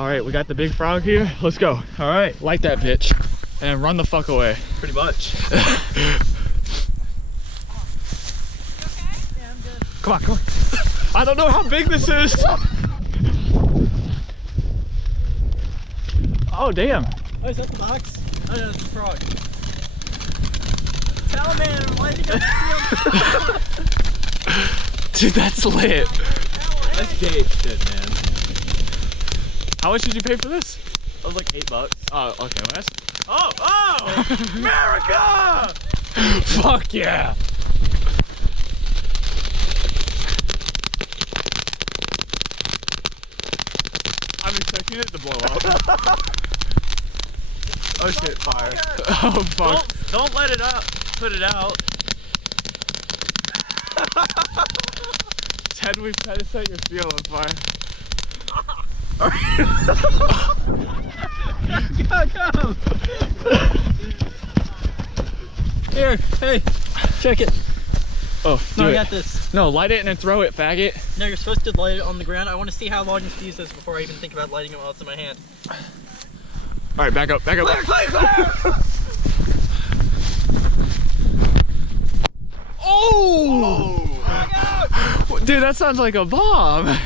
All right, we got the big frog here. Let's go. All right. Light that bitch and run the fuck away. Pretty much. Come on, come on. I don't know how big this is. Oh, damn. Oh, is that the box? Oh, no, it's the frog. Tell man, why did you go? Dude, that's lit. That's gay shit, man. How much did you pay for this? That was like $8. Oh, okay. Well, that's... Oh, America! Fuck yeah. I'm expecting it to blow up. Oh shit, fire. Oh fuck. Don't let it up. Put it out. Ted, we've tried to set your fuel on fire. Come. Here, hey, check it. Oh, No, I do got it. this. No, light it and then throw it, faggot. No, you're supposed to light it on the ground. I want to see how long this fuse is before I even think about lighting it while it's in my hand. All right, back up, back up. Clear! Oh! Oh my God! Dude, that sounds like a bomb.